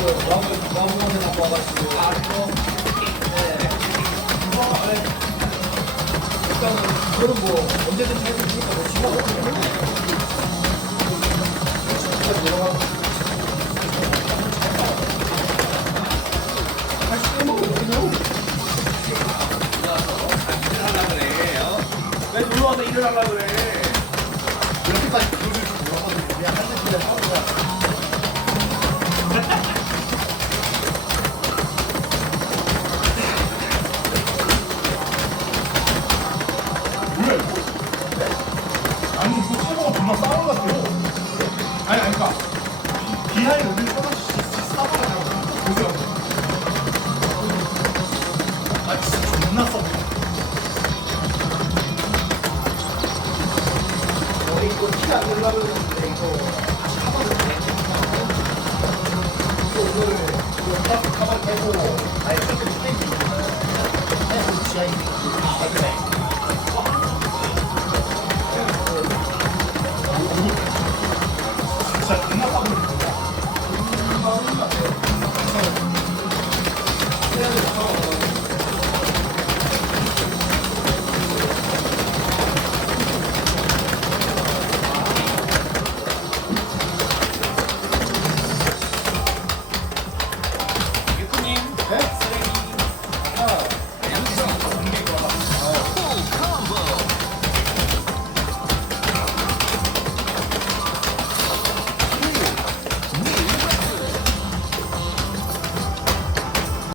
일어나가 왜 놀러와서 일을 하려고 그래? 왜? 아니 이거 최고가 존나 싸운 것 같아요. 아니 아니 그러니까 비하인 오늘 하나씩 싸버려요. 보세요. 아 진짜 존나 싸. 저희 이거 티안 내려고 했는데 이거 다시 카바를 빼고 이거 오늘 이거 딱 카바를 빼고.